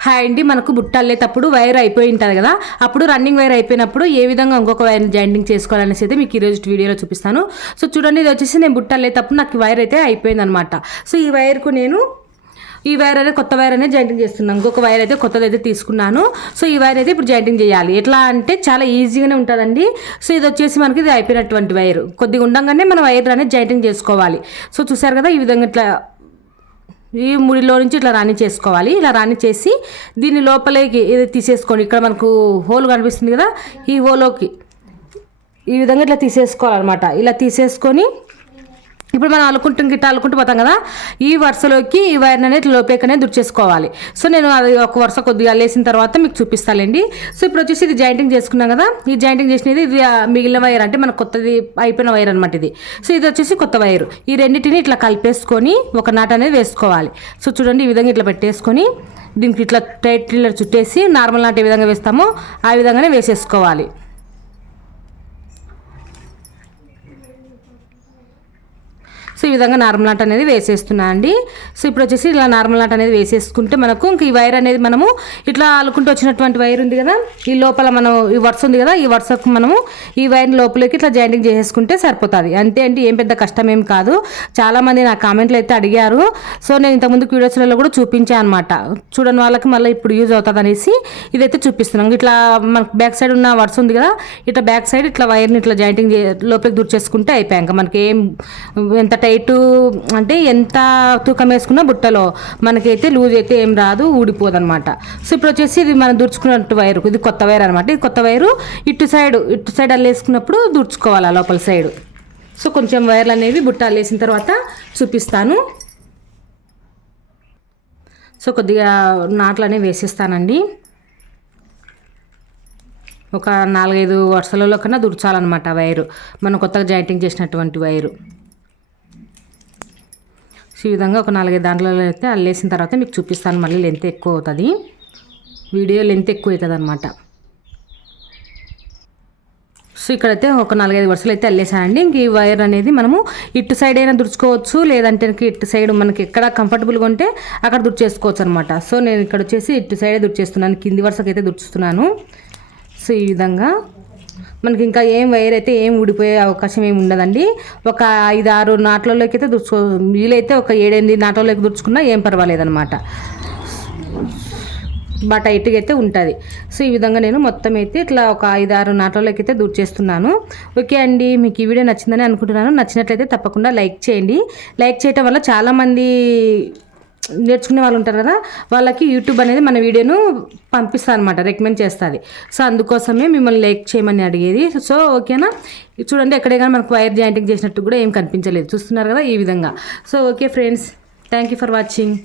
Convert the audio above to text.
Hi అండి మనకు బుట్ట అల్లేటప్పుడు వైర్ అయిపోయి ఉంటుంది కదా. అప్పుడు రన్నింగ్ వైర్ అయిపోయినప్పుడు ఏ విధంగా ఇంకొక వైర్ జాయింటింగ్ చేసుకోవాలనేసి అయితే మీకు ఈరోజు వీడియోలో చూపిస్తాను. సో చూడండి ఇది వచ్చేసి నేను బుట్ట అల్లేటప్పుడు నాకు వైర్ అయితే అయిపోయింది అనమాట సో ఈ వైర్కు నేను ఈ వైర్ అనేది కొత్త వైర్ అనేది జాయింటింగ్ చేస్తున్నాను. ఇంకొక వైర్ అయితే కొత్తది అయితే తీసుకున్నాను. సో ఈ వైర్ అయితే ఇప్పుడు జాయింటింగ్ చేయాలి. ఎట్లా అంటే చాలా ఈజీగానే ఉంటుందండి. సో ఇది వచ్చేసి మనకి ఇది అయిపోయినటువంటి వైర్ కొద్దిగా ఉండగానే మన వైర్ అనేది జాయింటింగ్ చేసుకోవాలి. సో చూసారు కదా ఈ విధంగా ఇట్లా ఈ ముడిలో నుంచి ఇట్లా రాణి చేసుకోవాలి. ఇలా రాణి చేసి దీని లోపలికి ఇది తీసేసుకోండి ఇక్కడ మనకు హోల్ కనిపిస్తుంది కదా ఈ హోలోకి ఈ విధంగా ఇట్లా తీసేసుకోవాలన్నమాట. ఇలా తీసేసుకొని ఇప్పుడు మనం అలుకుంటూ గిట్ట అల్లుకుంటూ పోతాం కదా ఈ వరుసలోకి ఈ వైర్ అనేది లోపేకనే దుర్చేసుకోవాలి సో నేను అది ఒక వరుస కొద్దిగా లేసిన తర్వాత మీకు చూపిస్తానండి సో ఇప్పుడు వచ్చేసి ఇది జాయింటింగ్ చేసుకున్నాం కదా ఈ జాయింటింగ్ చేసినది ఇది మిగిలిన వైర్ అంటే మన కొత్తది అయిపోయిన వైర్ అనమాట ఇది. సో ఇది వచ్చేసి కొత్త వైర్. ఈ రెండింటిని ఇట్లా కలిపేసుకొని ఒక నాట్ అనేది వేసుకోవాలి. సో చూడండి ఈ విధంగా ఇట్లా పెట్టేసుకొని దీనికి ఇట్లా టైట్ చుట్టేసి నార్మల్ నాట్ ఏ విధంగా వేస్తామో ఆ విధంగానే వేసేసుకోవాలి సో ఈ విధంగా నార్మల్ నాట్ అనేది వేసేస్తున్నా అండి. సో ఇప్పుడు వచ్చేసి ఇలా నార్మల్ నాట్ అనేది వేసేసుకుంటే మనకు ఇంక ఈ వైర్ అనేది మనము ఇట్లా అల్లుకుంటూ వచ్చినటువంటి వైర్ ఉంది కదా ఈ లోపల మనం ఈ వరుస ఉంది కదా ఈ వరుసకు మనము ఈ వైర్ లోపలికి ఇట్లా జాయింటింగ్ చేసేసుకుంటే సరిపోతుంది. అంతే అంటే ఏం పెద్ద కష్టం ఏం కాదు. చాలామంది నా కామెంట్లు అయితే అడిగారు. సో నేను ఇంతకుముందు వీడియోస్లలో కూడా చూపించాను అనమాట చూడని వాళ్ళకి మళ్ళీ ఇప్పుడు యూజ్ అవుతుంది అనేసి ఇదైతే చూపిస్తున్నాం. ఇట్లా మనకు బ్యాక్ సైడ్ ఉన్న వర్స్ ఉంది కదా ఇట్లా బ్యాక్ సైడ్ ఇట్లా వైర్ని ఇట్లా జాయింటింగ్ లోపలికి దూర్చేసుకుంటే అయిపోయాక మనకి ఏం ఎంత టైట్ అంటే ఎంత తూకం వేసుకున్నా బుట్టలో మనకైతే లూజ్ అయితే ఏం రాదు ఊడిపోదు అనమాట సో ఇప్పుడు వచ్చేసి ఇది మనం దుర్చుకున్నట్టు వైరు ఇది కొత్త వైర్ అనమాట ఇది కొత్త వైరు ఇటు సైడ్ ఇటు సైడ్ అల్లేసుకున్నప్పుడు దుర్చుకోవాలి ఆ లోపల సైడ్. సో కొంచెం వైర్లు అనేవి బుట్ట అల్లేసిన తర్వాత చూపిస్తాను. సో కొద్దిగా నాట్లు అనేవి వేసేస్తానండి. ఒక నాలుగైదు వరుసలలో కన్నా దుర్చాలన్నమాట వైరు. మనం కొత్తగా జాయింటింగ్ చేసినటువంటి వైరు. సో ఈ విధంగా ఒక నాలుగైదు దాంట్లో అయితే అల్లేసిన తర్వాత మీకు చూపిస్తాను. మళ్ళీ లెంత్ ఎక్కువ అవుతుంది. వీడియో లెంత్ ఎక్కువ అవుతుంది అనమాట సో ఇక్కడైతే ఒక నాలుగైదు వరుసలు అయితే అల్లేసానండి. ఇంక ఈ వైర్ అనేది మనము ఇటు సైడ్ అయినా దుడుచుకోవచ్చు లేదంటే ఇటు సైడ్ మనకి ఎక్కడ కంఫర్టబుల్గా ఉంటే అక్కడ దుడిచేసుకోవచ్చు అనమాట సో నేను ఇక్కడ వచ్చేసి ఇటు సైడే దుడిచేస్తున్నాను. కింది వరుసకైతే అయితే దుడుచుతున్నాను సో ఈ విధంగా మనకి ఇంకా ఏం వైర్ అయితే ఏం ఊడిపోయే అవకాశం ఏమి ఉండదండి. ఒక ఐదు ఆరు నాట్లలోకి అయితే దుర్చుకో వీలైతే ఒక ఏడెనిమిది నాట్లలోకి దుర్చుకున్నా ఏం పర్వాలేదన్నమాట. బాగా టైట్గా అయితే ఉంటుంది. సో ఈ విధంగా నేను మొత్తం అయితే ఇట్లా ఒక ఐదు ఆరు నాట్లలోకి అయితే దూర్ చేస్తున్నాను. ఓకే అండి మీకు ఈ వీడియో నచ్చిందని అనుకుంటున్నాను. నచ్చినట్లయితే తప్పకుండా లైక్ చేయండి. లైక్ చేయటం వల్ల చాలామంది నేర్చుకునే వాళ్ళు ఉంటారు కదా వాళ్ళకి యూట్యూబ్ అనేది మన వీడియోను పంపిస్తా అనమాట రికమెండ్ చేస్తుంది. సో అందుకోసమే మిమ్మల్ని లైక్ చేయమని అడిగేది. సో ఓకేనా? చూడండి ఎక్కడే మనకు వైర్ జాయింటింగ్ చేసినట్టు కూడా ఏం కనిపించలేదు. చూస్తున్నారు కదా ఈ విధంగా. So okay friends thank you for watching